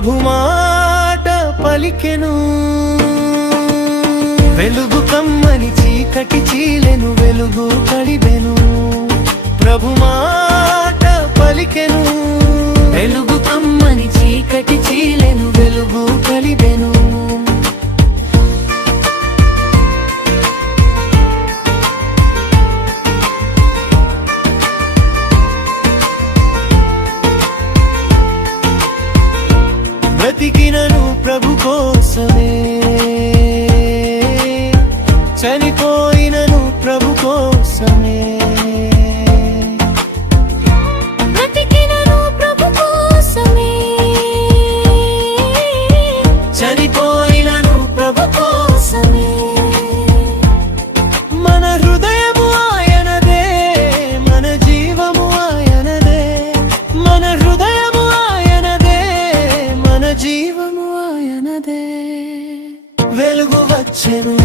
ప్రభు మాట పలికెను, వెలుగు కమ్మని చీకటి చీలెను, వెలుగు కడిబెను. ప్రభు మాట పలికెను, వెలుగు కమ్మని చీకటి చీలెను, వెలుగు కడిబెను. బ్రతికినను ప్రభు కోసమే, చనిపోయినను ప్రభు కోసమే. బ్రతికినను ప్రభు కోసమే, చనిపోయినను ప్రభు కోసమే. మన హృదయము ఆయనదే, మన జీవము ఆయనదే. మన హృదయము ఆయనదే, మన జీవము ఆయనదే. వెలుగు వచ్చెను,